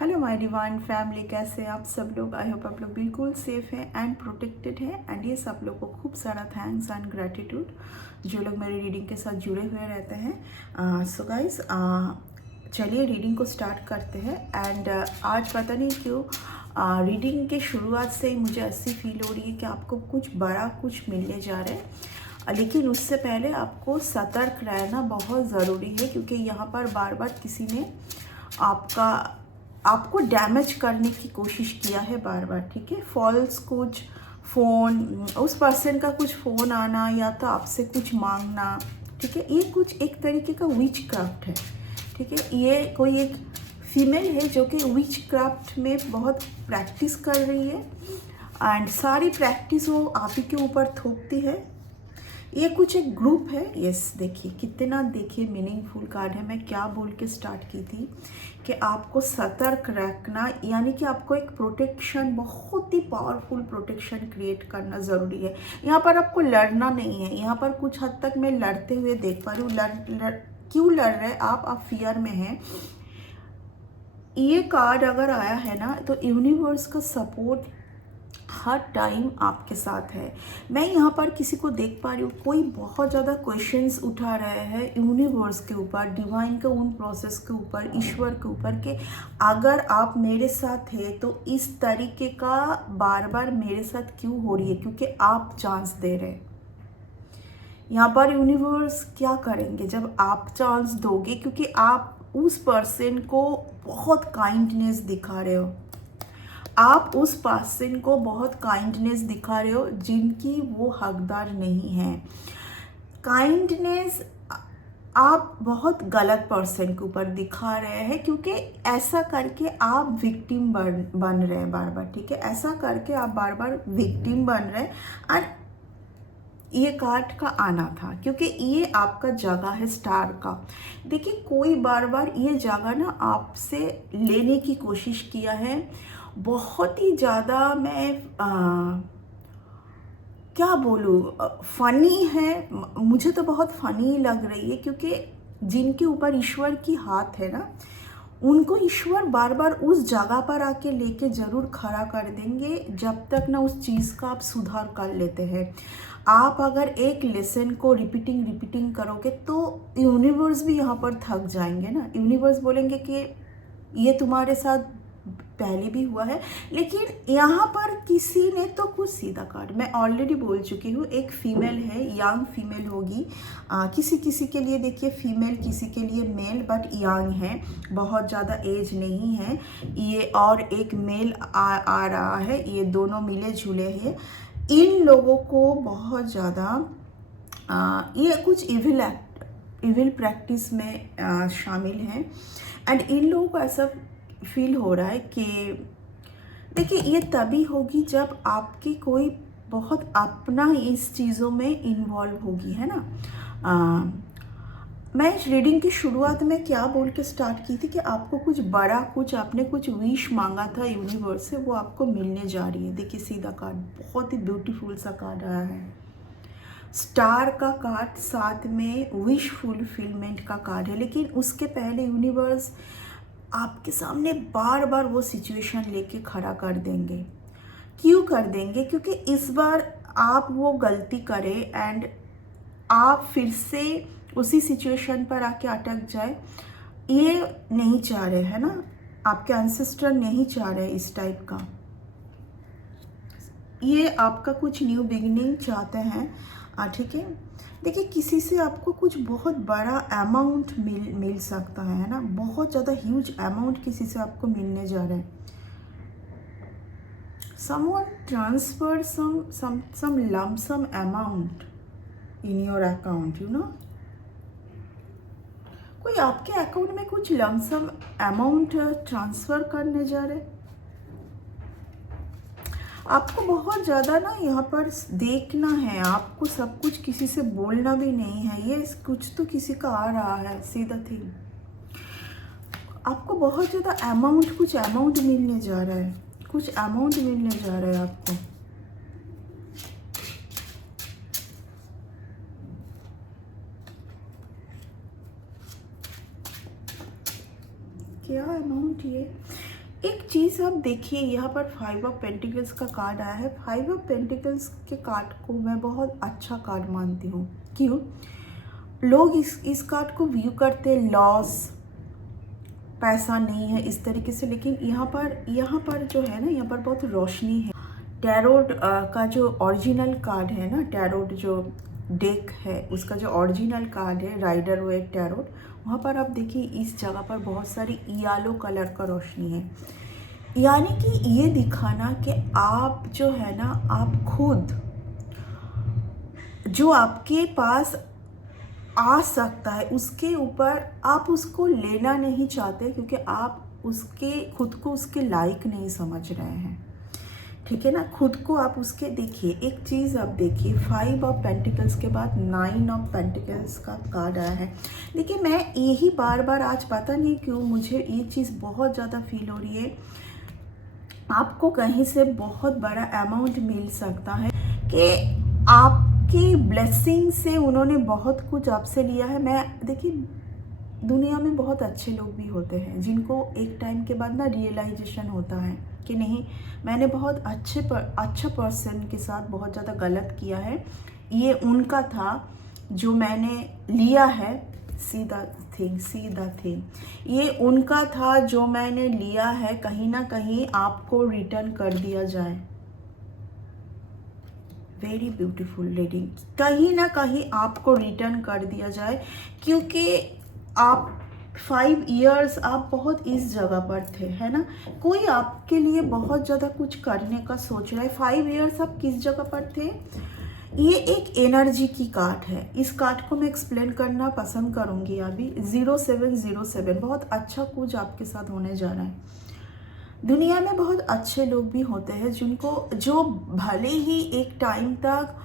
Hello my divine family, कैसे आप सब लोग। आई होप आप लोग बिल्कुल सेफ हैं एंड प्रोटेक्टेड हैं। एंड ये सब लोग को खूब सारा थैंक्स एंड ग्रैटिट्यूड जो लोग मेरी रीडिंग के साथ जुड़े हुए रहते हैं। सो गाइस, चलिए रीडिंग को स्टार्ट करते हैं। एंड आज पता नहीं क्यों रीडिंग के शुरुआत से ही मुझे ऐसी फील हो रही है कि आपको कुछ बड़ा कुछ मिलने जा रहा है। लेकिन उससे पहले आपको सतर्क रहना बहुत ज़रूरी है, क्योंकि यहाँ पर बार बार किसी ने आपको डैमेज करने की कोशिश किया है बार बार। ठीक है, फॉल्स कुछ फ़ोन, उस पर्सन का कुछ फ़ोन आना या तो आपसे कुछ मांगना। ठीक है, ये कुछ एक तरीके का विच क्राफ्ट है। ठीक है, ये कोई एक फीमेल है जो कि विच क्राफ्ट में बहुत प्रैक्टिस कर रही है एंड सारी प्रैक्टिस वो आप ही के ऊपर थोपती है। ये कुछ एक ग्रुप है। यस, देखिए कितना, देखिए मीनिंगफुल कार्ड है। मैं क्या बोल के स्टार्ट की थी कि आपको सतर्क रखना, यानी कि आपको एक प्रोटेक्शन, बहुत ही पावरफुल प्रोटेक्शन क्रिएट करना ज़रूरी है। यहाँ पर आपको लड़ना नहीं है। यहाँ पर कुछ हद तक मैं लड़ते हुए देख पा रही हूँ। क्यों लड़ रहे आप फियर में हैं। ये कार्ड अगर आया है ना, तो यूनिवर्स का सपोर्ट हर टाइम आपके साथ है। मैं यहाँ पर किसी को देख पा रही हूँ, कोई बहुत ज़्यादा क्वेश्चंस उठा रहे हैं यूनिवर्स के ऊपर, डिवाइन के उन प्रोसेस के ऊपर, ईश्वर के ऊपर, कि अगर आप मेरे साथ है तो इस तरीके का बार बार मेरे साथ क्यों हो रही है, क्योंकि आप चांस दे रहे हैं। यहाँ पर यूनिवर्स क्या करेंगे जब आप चांस दोगे, क्योंकि आप उस पर्सन को बहुत काइंडनेस दिखा रहे हो। आप उस पर्सन को बहुत काइंडनेस दिखा रहे हो जिनकी वो हकदार नहीं है। काइंडनेस आप बहुत गलत पर्सन के ऊपर दिखा रहे हैं, क्योंकि ऐसा करके आप विक्टिम बन रहे हैं बार बार। ठीक है, ऐसा करके आप बार बार विक्टिम बन रहे हैं। और ये कार्ड का आना था क्योंकि ये आपका जगह है स्टार का। देखिए, कोई बार बार ये जगह ना आपसे लेने की कोशिश किया है। बहुत ही ज़्यादा मैं क्या बोलूँ, फ़नी है। मुझे तो बहुत फ़नी लग रही है, क्योंकि जिनके ऊपर ईश्वर की हाथ है ना, उनको ईश्वर बार बार उस जगह पर आके लेके ज़रूर खड़ा कर देंगे जब तक ना उस चीज़ का आप सुधार कर लेते हैं। आप अगर एक लेसन को रिपीटिंग करोगे तो यूनिवर्स भी यहाँ पर थक जाएंगे ना। यूनिवर्स बोलेंगे कि ये तुम्हारे साथ पहले भी हुआ है। लेकिन यहाँ पर किसी ने तो कुछ सीधा कार्ड, मैं ऑलरेडी बोल चुकी हूँ, एक फीमेल है, यंग फीमेल होगी। किसी किसी के लिए देखिए फीमेल, किसी के लिए मेल, बट यंग है, बहुत ज़्यादा एज नहीं है ये। और एक मेल आ रहा है, ये दोनों मिले जुले हैं। इन लोगों को बहुत ज़्यादा ये कुछ इविल प्रैक्टिस में शामिल हैं। एंड इन लोगों को ऐसा फील हो रहा है कि देखिए, ये तभी होगी जब आपकी कोई बहुत अपना इस चीज़ों में इन्वॉल्व होगी, है ना। मैं इस रीडिंग की शुरुआत में क्या बोल के स्टार्ट की थी कि आपको कुछ बड़ा, कुछ आपने कुछ विश मांगा था यूनिवर्स से, वो आपको मिलने जा रही है। देखिए सीधा कार्ड, बहुत ही ब्यूटीफुल सा कार्ड आया है, स्टार का कार्ड, साथ में विश फुलफिलमेंट का कार्ड है। लेकिन उसके पहले यूनिवर्स आपके सामने बार बार वो सिचुएशन लेके खड़ा कर देंगे। क्यों कर देंगे? क्योंकि इस बार आप वो गलती करें एंड आप फिर से उसी सिचुएशन पर आके अटक जाए, ये नहीं चाह रहे, है ना। आपके एंसेस्टर नहीं चाह रहे इस टाइप का। ये आपका कुछ न्यू बिगिनिंग चाहते हैं। ठीक है, देखिए किसी से आपको कुछ बहुत बड़ा अमाउंट मिल सकता है ना। बहुत ज़्यादा ह्यूज अमाउंट किसी से आपको मिलने जा रहा है। someone transferred some lump sum amount in your account, you know। कोई आपके अकाउंट में कुछ लंप सम अमाउंट ट्रांसफ़र करने जा रहे हैं। आपको बहुत ज़्यादा ना यहाँ पर देखना है, आपको सब कुछ किसी से बोलना भी नहीं है। ये कुछ तो किसी का आ रहा है, सीधा थिंग। आपको बहुत ज़्यादा अमाउंट, कुछ अमाउंट मिलने जा रहा है, कुछ अमाउंट मिलने जा रहा है आपको। क्या अमाउंट ये? एक चीज़ आप देखिए, यहाँ पर 5 ऑफ पेंटिकल्स का कार्ड आया है। 5 ऑफ पेंटिकल्स के कार्ड को मैं बहुत अच्छा कार्ड मानती हूँ। क्यों? लोग इस कार्ड को व्यू करते लॉस, पैसा नहीं है इस तरीके से, लेकिन यहाँ पर जो है ना, यहाँ पर बहुत रोशनी है। टैरोट का जो ओरिजिनल कार्ड है ना, टैरोट जो डेक है उसका जो ओरिजिनल कार्ड है, राइडर वेट टैरोट, वहाँ पर आप देखिए इस जगह पर बहुत सारी येलो कलर का रोशनी है। यानी कि ये दिखाना कि आप जो है ना, आप खुद जो आपके पास आ सकता है उसके ऊपर आप उसको लेना नहीं चाहते, क्योंकि आप खुद को उसके लायक नहीं समझ रहे हैं। ठीक है ना, खुद को आप उसके देखिए। एक चीज़ आप देखिए, 5 ऑफ पेंटिकल्स के बाद 9 ऑफ पेंटिकल्स का कार्ड आया है। देखिए, मैं यही बार बार आज पता नहीं क्यों मुझे ये चीज़ बहुत ज़्यादा फील हो रही है, आपको कहीं से बहुत बड़ा अमाउंट मिल सकता है कि आपकी ब्लेसिंग से उन्होंने बहुत कुछ आपसे लिया है। मैं देखिए, दुनिया में बहुत अच्छे लोग भी होते हैं जिनको एक टाइम के बाद ना रियलाइजेशन होता है कि नहीं, मैंने बहुत अच्छा पर्सन के साथ बहुत ज़्यादा गलत किया है, ये उनका था जो मैंने लिया है। सीधा थिंग, ये उनका था जो मैंने लिया है, कहीं ना कहीं आपको रिटर्न कर दिया जाए। वेरी ब्यूटीफुल रीडिंग, कहीं ना कहीं आपको रिटर्न कर दिया जाए, क्योंकि आप 5 इयर्स आप बहुत इस जगह पर थे, है ना। कोई आपके लिए बहुत ज़्यादा कुछ करने का सोच रहा है। 5 इयर्स आप किस जगह पर थे? ये एक एनर्जी की कार्ड है। इस कार्ड को मैं एक्सप्लेन करना पसंद करूँगी अभी। 0707 बहुत अच्छा कुछ आपके साथ होने जा रहा है। दुनिया में बहुत अच्छे लोग भी होते हैं जो भले ही एक टाइम तक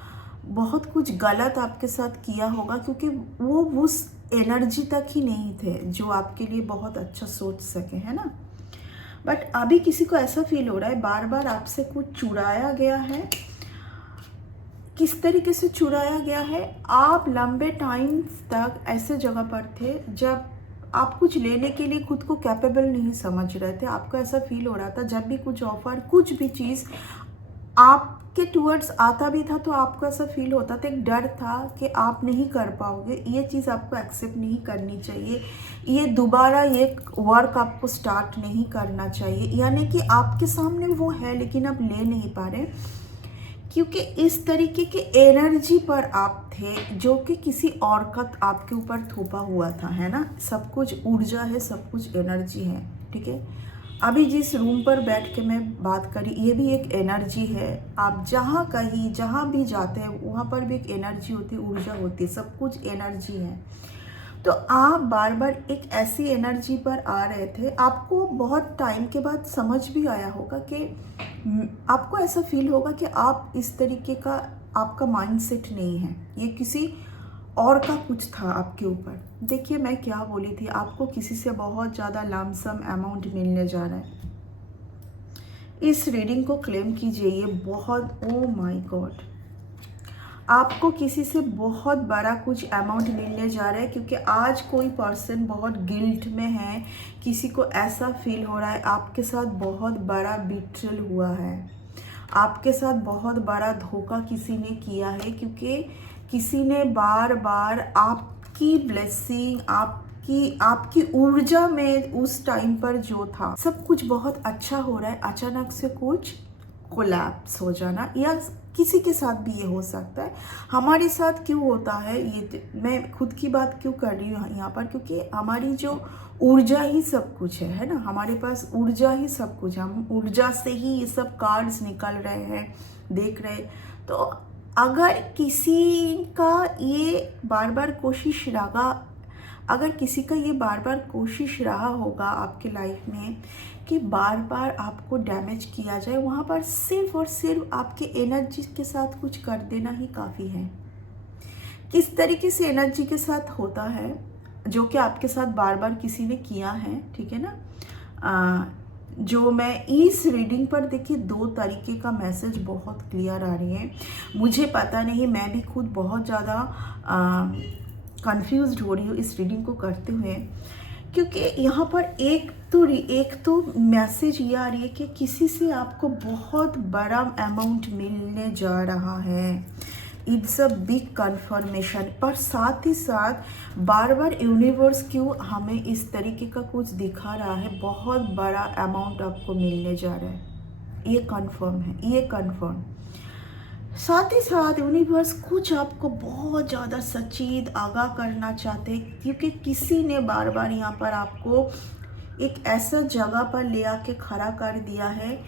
बहुत कुछ गलत आपके साथ किया होगा, क्योंकि वो उस एनर्जी तक ही नहीं थे जो आपके लिए बहुत अच्छा सोच सके, है ना। बट अभी किसी को ऐसा फील हो रहा है बार बार आपसे कुछ चुराया गया है। किस तरीके से चुराया गया है? आप लंबे टाइम तक ऐसे जगह पर थे जब आप कुछ लेने के लिए खुद को कैपेबल नहीं समझ रहे थे। आपको ऐसा फील हो रहा था जब भी कुछ ऑफर, कुछ भी चीज़ आपके टूवर्ड्स आता भी था तो आपको ऐसा फील होता था, एक डर था कि आप नहीं कर पाओगे, ये चीज़ आपको एक्सेप्ट नहीं करनी चाहिए, ये दोबारा ये वर्क आपको स्टार्ट नहीं करना चाहिए। यानी कि आपके सामने वो है लेकिन आप ले नहीं पा रहे, क्योंकि इस तरीके के एनर्जी पर आप थे जो कि किसी और का आपके ऊपर थोपा हुआ था, है ना। सब कुछ ऊर्जा है, सब कुछ एनर्जी है, ठीक है। अभी जिस रूम पर बैठ के मैं बात करी, ये भी एक एनर्जी है। आप जहाँ भी जाते हैं वहाँ पर भी एक एनर्जी होती है, ऊर्जा होती है, सब कुछ एनर्जी है। तो आप बार बार एक ऐसी एनर्जी पर आ रहे थे। आपको बहुत टाइम के बाद समझ भी आया होगा कि आपको ऐसा फील होगा कि आप इस तरीके का आपका माइंडसेट नहीं है, ये किसी और का कुछ था आपके ऊपर। देखिए, मैं क्या बोली थी, आपको किसी से बहुत ज़्यादा लमसम अमाउंट मिलने जा रहा है। इस रीडिंग को क्लेम कीजिए, ये बहुत, ओ माय गॉड, आपको किसी से बहुत बड़ा कुछ अमाउंट मिलने जा रहा है, क्योंकि आज कोई पर्सन बहुत गिल्ट में है। किसी को ऐसा फील हो रहा है आपके साथ बहुत बड़ा बिट्रेल हुआ है, आपके साथ बहुत बड़ा धोखा किसी ने किया है, क्योंकि किसी ने बार बार आपकी ब्लेसिंग, आपकी ऊर्जा में उस टाइम पर जो था सब कुछ बहुत अच्छा हो रहा है, अचानक से कुछ कोलैप्स हो जाना, या किसी के साथ भी ये हो सकता है। हमारे साथ क्यों होता है ये, मैं खुद की बात क्यों कर रही हूँ यहाँ पर, क्योंकि हमारी जो ऊर्जा ही सब कुछ है ना, हमारे पास ऊर्जा ही सब कुछ है। हम ऊर्जा से ही ये सब कार्ड्स निकल रहे हैं, देख रहे। तो अगर किसी का ये बार बार कोशिश रहा, अगर किसी का ये बार बार कोशिश रहा होगा आपके लाइफ में कि बार बार आपको डैमेज किया जाए, वहाँ पर सिर्फ और सिर्फ आपके एनर्जी के साथ कुछ कर देना ही काफ़ी है। किस तरीके से एनर्जी के साथ होता है, जो कि आपके साथ बार बार किसी ने किया है, ठीक है ना। जो मैं इस रीडिंग पर देखिए 2 तरीके का मैसेज बहुत क्लियर आ रही है। मुझे पता नहीं, मैं भी खुद बहुत ज़्यादा कंफ्यूज्ड हो रही हूँ इस रीडिंग को करते हुए, क्योंकि यहाँ पर एक तो मैसेज ये आ रही है कि किसी से आपको बहुत बड़ा अमाउंट मिलने जा रहा है। It's a big confirmation. पर साथ ही साथ बार बार यूनिवर्स क्यों हमें इस तरीके का कुछ दिखा रहा है, बहुत बड़ा अमाउंट आपको मिलने जा रहा है, ये कंफर्म है, ये कंफर्म। साथ ही साथ यूनिवर्स कुछ आपको बहुत ज़्यादा सचेत आगाह करना चाहते हैं, क्योंकि किसी ने बार बार यहाँ पर आपको एक ऐसा जगह पर ले आके खड़ा कर दिया है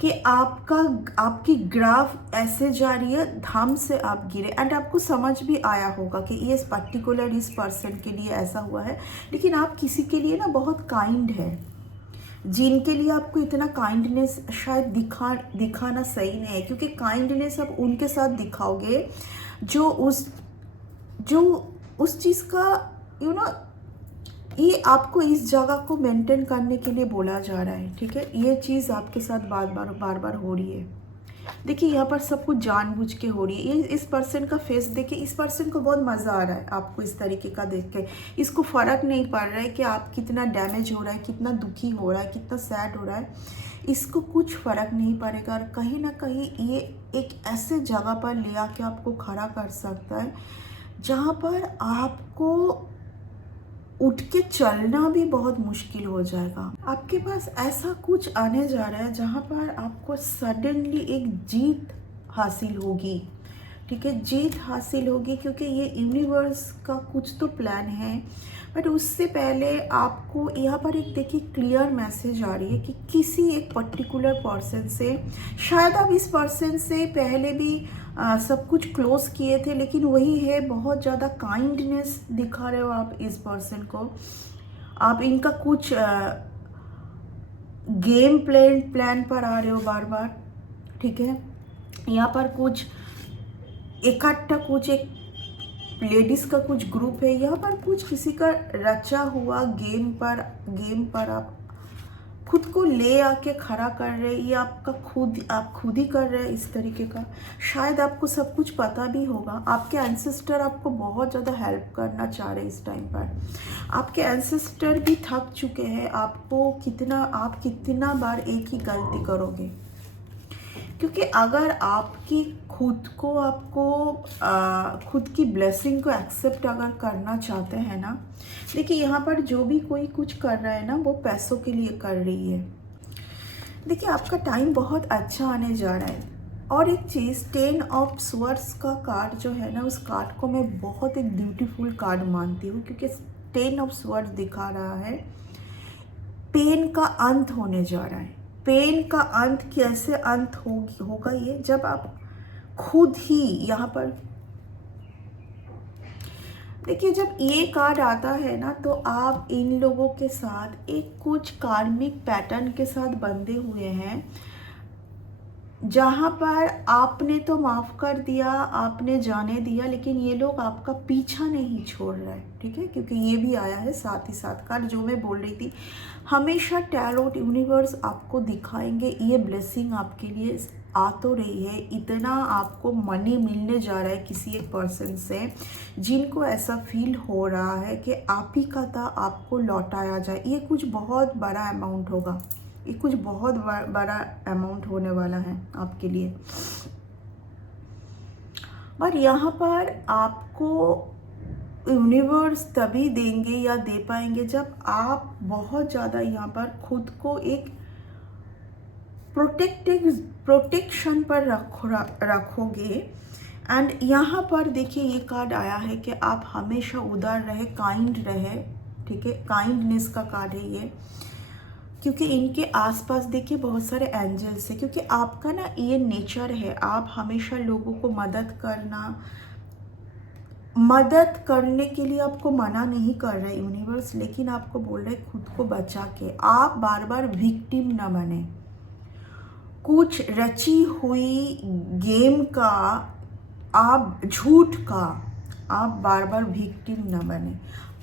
कि आपकी ग्राफ ऐसे जा रही है, धम से आप गिरे। एंड आपको समझ भी आया होगा कि ये पर्टिकुलर इस पर्सन के लिए ऐसा हुआ है, लेकिन आप किसी के लिए ना बहुत काइंड है, जिनके लिए आपको इतना काइंडनेस शायद दिखाना सही नहीं है, क्योंकि काइंडनेस आप उनके साथ दिखाओगे जो उस चीज़ का ये आपको इस जगह को मेंटेन करने के लिए बोला जा रहा है। ठीक है, ये चीज़ आपके साथ बार बार हो रही है। देखिए यहाँ पर सब कुछ जानबूझ के हो रही है। ये इस पर्सन का फेस देखिए, इस पर्सन को बहुत मज़ा आ रहा है आपको इस तरीके का देख के। इसको फ़र्क नहीं पड़ रहा है कि आप कितना डैमेज हो रहा है, कितना दुखी हो रहा है, कितना सैड हो रहा है, इसको कुछ फ़र्क नहीं पड़ेगा। और कहीं ना कहीं ये एक ऐसे जगह पर ले आके आपको खड़ा कर सकता है जहाँ पर आपको उठ के चलना भी बहुत मुश्किल हो जाएगा। आपके पास ऐसा कुछ आने जा रहा है जहाँ पर आपको सडनली एक जीत हासिल होगी। ठीक है, जीत हासिल होगी, क्योंकि ये यूनिवर्स का कुछ तो प्लान है। बट उससे पहले आपको यहाँ पर एक देखिए क्लियर मैसेज आ रही है कि किसी एक पर्टिकुलर पर्सन से, शायद आप इस पर्सन से पहले भी सब कुछ क्लोज किए थे, लेकिन वही है, बहुत ज़्यादा काइंडनेस दिखा रहे हो आप इस पर्सन को। आप इनका कुछ गेम प्लान पर आ रहे हो बार बार। ठीक है, यहाँ पर कुछ इकट्ठा कुछ एक लेडीज़ का कुछ ग्रुप है, यहाँ पर कुछ किसी का रचा हुआ गेम पर आप खुद को ले आके खड़ा कर रहे, ये आप खुद ही कर रहे हैं इस तरीके का। शायद आपको सब कुछ पता भी होगा, आपके एंसेस्टर आपको बहुत ज़्यादा हेल्प करना चाह रहे हैं इस टाइम पर। आपके एंसेस्टर भी थक चुके हैं, आप कितना बार एक ही गलती करोगे। क्योंकि अगर आपकी खुद की ब्लेसिंग को एक्सेप्ट अगर करना चाहते हैं ना, देखिए यहाँ पर जो भी कोई कुछ कर रहा है ना, वो पैसों के लिए कर रही है। देखिए आपका टाइम बहुत अच्छा आने जा रहा है। और एक चीज़, 10 ऑफ स्वर्ड्स का कार्ड जो है ना, उस कार्ड को मैं बहुत एक ब्यूटीफुल कार्ड मानती हूँ, क्योंकि 10 ऑफ स्वर्ड्स दिखा रहा है पेन का अंत होने जा रहा है। पेन का अंत कैसे अंत होगा ये, जब आप खुद ही यहाँ पर देखिए, जब ये कार्ड आता है ना, तो आप इन लोगों के साथ एक कुछ कार्मिक पैटर्न के साथ बंधे हुए हैं, जहाँ पर आपने तो माफ़ कर दिया, आपने जाने दिया, लेकिन ये लोग आपका पीछा नहीं छोड़ रहे हैं। ठीक है, क्योंकि ये भी आया है साथ ही साथ कार्ड, जो मैं बोल रही थी, हमेशा टैरोट यूनिवर्स आपको दिखाएंगे ये ब्लेसिंग आपके लिए आ तो रही है। इतना आपको मनी मिलने जा रहा है किसी एक पर्सन से, जिनको ऐसा फील हो रहा है कि आप ही का था, आपको लौटाया जाए। ये कुछ बहुत बड़ा अमाउंट होगा, ये कुछ बहुत बड़ा अमाउंट होने वाला है आपके लिए। पर यहाँ पर आपको यूनिवर्स तभी देंगे या दे पाएंगे जब आप बहुत ज़्यादा यहाँ पर खुद को एक प्रोटेक्शन पर रखोगे। एंड यहाँ पर देखिए ये कार्ड आया है कि आप हमेशा उदार रहे, काइंड रहे। ठीक है, काइंडनेस का कार्ड है ये, क्योंकि इनके आसपास देखिए बहुत सारे एंजल्स हैं, क्योंकि आपका ना ये नेचर है, आप हमेशा लोगों को मदद करने के लिए आपको मना नहीं कर रहे यूनिवर्स, लेकिन आपको बोल रहे खुद को बचा के आप बार बार विक्टिम ना बने। कुछ रची हुई गेम का, आप झूठ का आप बार बार विक्टिम ना बने।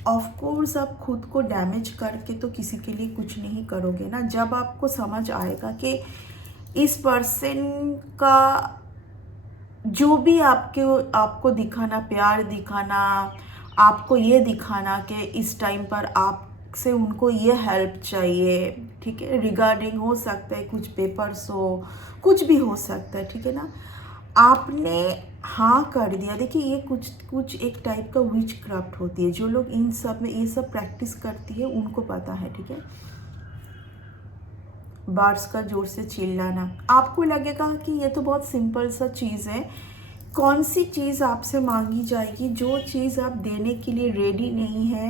ऑफ कोर्स आप खुद को डैमेज करके तो किसी के लिए कुछ नहीं करोगे ना। जब आपको समझ आएगा कि इस पर्सन का जो भी आपको दिखाना, प्यार दिखाना, आपको ये दिखाना कि इस टाइम पर आप से उनको ये हेल्प चाहिए, ठीक है, रिगार्डिंग हो सकता है कुछ पेपर्स हो, कुछ भी हो सकता है, ठीक है ना। आपने हाँ कर दिया। देखिए ये कुछ एक टाइप का विच क्राफ्ट होती है। जो लोग इन सब में ये सब प्रैक्टिस करती है उनको पता है, ठीक है। बार्स का जोर से चिल्लाना, आपको लगेगा कि ये तो बहुत सिंपल सा चीज़ है। कौन सी चीज़ आपसे मांगी जाएगी जो चीज़ आप देने के लिए रेडी नहीं है,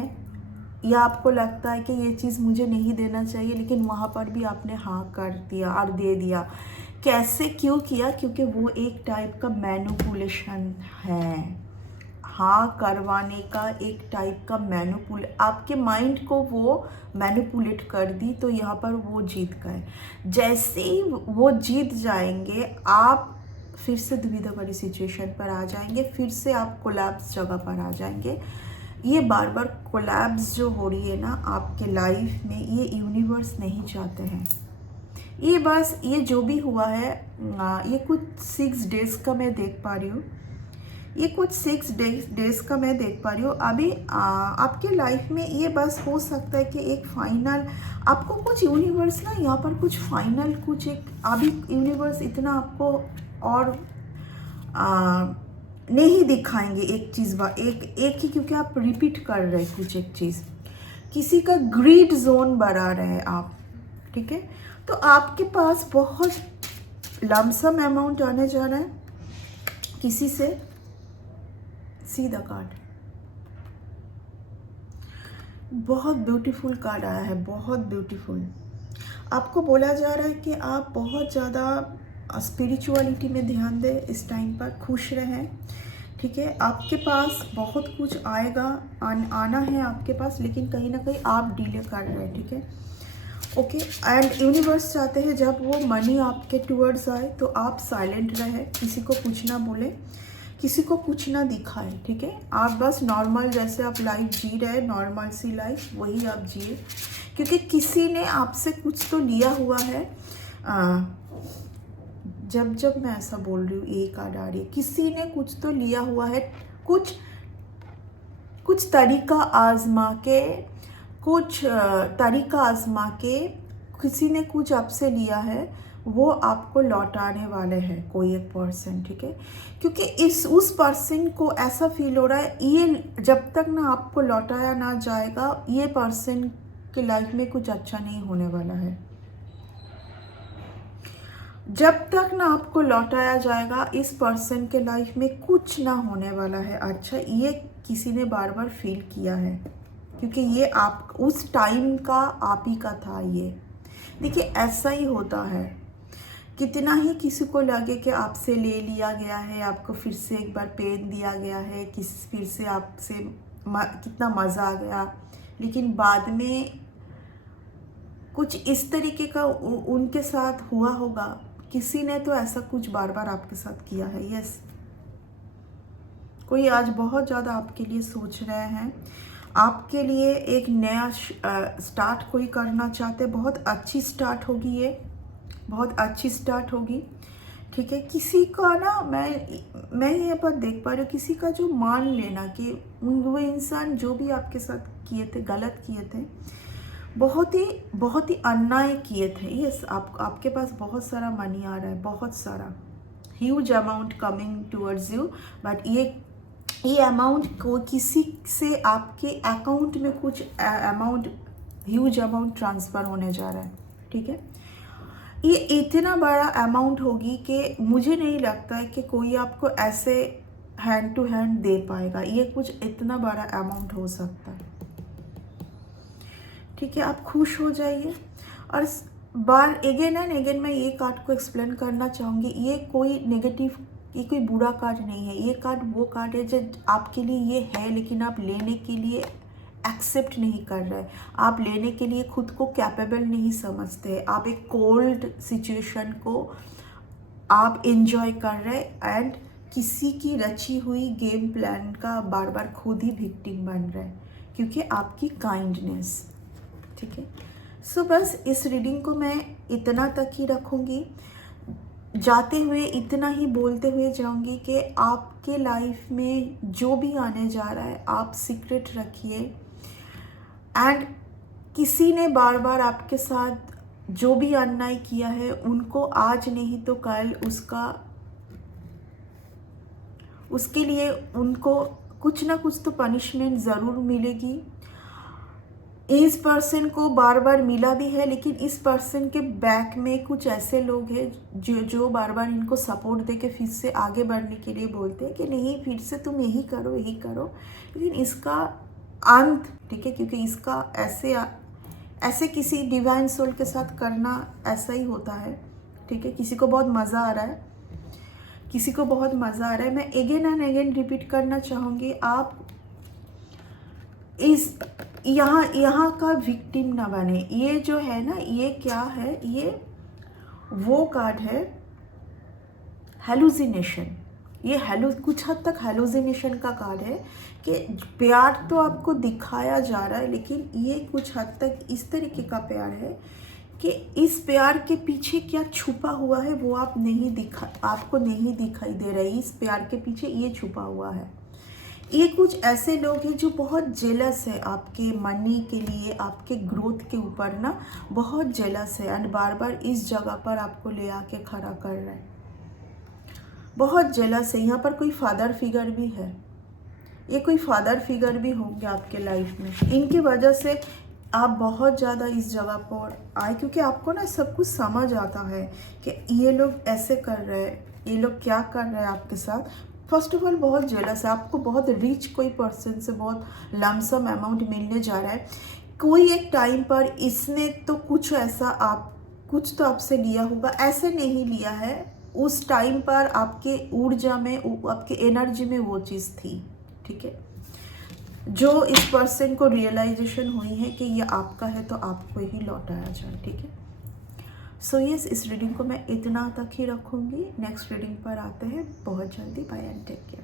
या आपको लगता है कि ये चीज़ मुझे नहीं देना चाहिए, लेकिन वहाँ पर भी आपने हाँ कर दिया और दे दिया। कैसे, क्यों किया? क्योंकि वो एक टाइप का मैनिपुलेशन है। हाँ करवाने का एक टाइप का आपके माइंड को वो मैनिपुलेट कर दी, तो यहाँ पर वो जीत गए। जैसे ही वो जीत जाएंगे, आप फिर से दुविधा भरी सिचुएशन पर आ जाएंगे, फिर से आप कोलैप्स जगह पर आ जाएंगे। ये बार बार कोलैप्स जो हो रही है ना आपके लाइफ में, ये यूनिवर्स नहीं चाहते हैं। ये बस ये जो भी हुआ है, ये कुछ 6 डेज़ का मैं देख पा रही हूँ। ये कुछ 6 डेज़ का मैं देख पा रही हूँ। अभी आपके लाइफ में ये बस हो सकता है कि एक फाइनल आपको कुछ यूनिवर्स ना यहाँ पर कुछ फाइनल कुछ एक, अभी यूनिवर्स इतना आपको और नहीं दिखाएंगे एक चीज़ एक ही, क्योंकि आप रिपीट कर रहे हैं कुछ एक चीज़। किसी का ग्रीड जोन बढ़ा रहे हैं आप, ठीक है। तो आपके पास बहुत लमसम अमाउंट आने जा रहा है किसी से। सीधा कार्ड, बहुत ब्यूटीफुल कार्ड आया है, बहुत ब्यूटीफुल। आपको बोला जा रहा है कि आप बहुत ज़्यादा स्पिरिचुअलिटी में ध्यान दें इस टाइम पर, खुश रहें, ठीक है। आपके पास बहुत कुछ आएगा, आना है आपके पास, लेकिन कहीं ना कहीं आप डिले कर रहे हैं, ठीक है। ओके, एंड यूनिवर्स चाहते हैं जब वो मनी आपके टूवर्ड्स आए तो आप साइलेंट रहे, किसी को कुछ ना बोले, किसी को कुछ ना दिखाए, ठीक है। आप बस नॉर्मल जैसे आप लाइफ जी रहे, नॉर्मल सी लाइफ वही आप जिए, क्योंकि किसी ने आपसे कुछ तो लिया हुआ है। जब मैं ऐसा बोल रही हूँ, ये कार्ड आ रही है, किसी ने कुछ तो लिया हुआ है, कुछ तरीका आजमा के किसी ने कुछ आपसे लिया है, वो आपको लौटाने वाले हैं कोई एक पर्सन, ठीक है। क्योंकि उस पर्सन को ऐसा फील हो रहा है, ये जब तक ना आपको लौटाया ना जाएगा, ये पर्सन के लाइफ में कुछ अच्छा नहीं होने वाला है। जब तक ना आपको लौटाया जाएगा, इस पर्सन के लाइफ में कुछ ना होने वाला है अच्छा। ये किसी ने बार बार फील किया है, क्योंकि ये आप उस टाइम का आप ही का था। ये देखिए ऐसा ही होता है, कितना ही किसी को लगे कि आपसे ले लिया गया है, आपको फिर से एक बार पेन दिया गया है, फिर से आपसे कितना मज़ा आ गया, लेकिन बाद में कुछ इस तरीके का उनके साथ हुआ होगा। किसी ने तो ऐसा कुछ बार बार आपके साथ किया है। यस, कोई आज बहुत ज़्यादा आपके लिए सोच रहे हैं, आपके लिए एक नया स्टार्ट कोई करना चाहते, बहुत अच्छी स्टार्ट होगी, ये बहुत अच्छी स्टार्ट होगी, ठीक है। किसी का ना मैं ये पर देख पा रही हूँ, किसी का जो मान लेना कि वो इंसान जो भी आपके साथ किए थे, गलत किए थे, बहुत ही अन्याय किए थे। यस, आपके पास बहुत सारा मनी आ रहा है, बहुत सारा huge amount coming towards you, but ये अमाउंट को किसी से आपके अकाउंट में कुछ अमाउंट, ह्यूज अमाउंट ट्रांसफ़र होने जा रहा है, ठीक है। ये इतना बड़ा अमाउंट होगी कि मुझे नहीं लगता है कि कोई आपको ऐसे हैंड टू हैंड दे पाएगा। ये कुछ इतना बड़ा अमाउंट हो सकता है, ठीक है। आप खुश हो जाइए। और बार अगेन एंड अगेन मैं ये कार्ड को एक्सप्लेन करना चाहूँगी, ये कोई नेगेटिव, ये कोई बुरा कार्ड नहीं है। ये कार्ड वो कार्ड है जो आपके लिए ये है, लेकिन आप लेने के लिए एक्सेप्ट नहीं कर रहे, आप लेने के लिए खुद को कैपेबल नहीं समझते, आप एक कोल्ड सिचुएशन को आप एंजॉय कर रहे एंड किसी की रची हुई गेम प्लान का बार बार खुद ही विक्टिम बन रहे, क्योंकि आपकी काइंडनेस, ठीक है। सो बस इस रीडिंग को मैं इतना तक ही रखूँगी। जाते हुए इतना ही बोलते हुए जाऊंगी कि आपके लाइफ में जो भी आने जा रहा है, आप सीक्रेट रखिए एंड किसी ने बार बार आपके साथ जो भी अन्याय किया है, उनको आज नहीं तो कल उसके लिए उनको कुछ ना कुछ तो पनिशमेंट ज़रूर मिलेगी। इस पर्सन को बार बार मिला भी है, लेकिन इस पर्सन के बैक में कुछ ऐसे लोग हैं जो बार बार इनको सपोर्ट दे के फिर से आगे बढ़ने के लिए बोलते हैं कि नहीं, फिर से तुम यही करो यही करो। लेकिन इसका अंत, ठीक है, क्योंकि इसका ऐसे किसी डिवाइन सोल के साथ करना ऐसा ही होता है, ठीक है। किसी को बहुत मज़ा आ रहा है, किसी को बहुत मज़ा आ रहा है। मैं अगेन एंड अगेन रिपीट करना चाहूँगी, आप इस यहाँ का विक्टिम ना बने। ये जो है ना, ये क्या है, ये वो कार्ड है हेलुसिनेशन। ये कुछ हद तक हेलुसिनेशन का कार्ड है कि प्यार तो आपको दिखाया जा रहा है, लेकिन ये कुछ हद तक इस तरीके का प्यार है कि इस प्यार के पीछे क्या छुपा हुआ है वो आपको नहीं दिखाई दे रहा है। इस प्यार के पीछे ये छुपा हुआ है। ये कुछ ऐसे लोग हैं जो बहुत जेलस है आपके मनी के लिए, आपके ग्रोथ के ऊपर ना बहुत जेलस है, एंड बार बार इस जगह पर आपको ले आके खड़ा कर रहा है, बहुत जेलस है। यहाँ पर कोई फादर फिगर भी है, ये कोई फादर फिगर भी होंगे आपके लाइफ में। इनकी वजह से आप बहुत ज़्यादा इस जगह पर आए, क्योंकि आपको ना सब कुछ समझ आता है कि ये लोग ऐसे कर रहे हैं, ये लोग क्या कर रहे हैं आपके साथ। फर्स्ट ऑफ ऑल बहुत जेलस है, आपको बहुत रिच कोई पर्सन से बहुत लमसम अमाउंट मिलने जा रहा है। कोई एक टाइम पर इसने तो कुछ तो आपसे लिया होगा, ऐसे नहीं लिया है, उस टाइम पर आपके ऊर्जा में, आपके एनर्जी में वो चीज़ थी, ठीक है, जो इस पर्सन को रियलाइजेशन हुई है कि ये आपका है तो आपको ही लौटाया जाए, ठीक है। सो यस, इस रीडिंग को मैं इतना तक ही रखूँगी। नेक्स्ट रीडिंग पर आते हैं बहुत जल्दी। Bye and take care.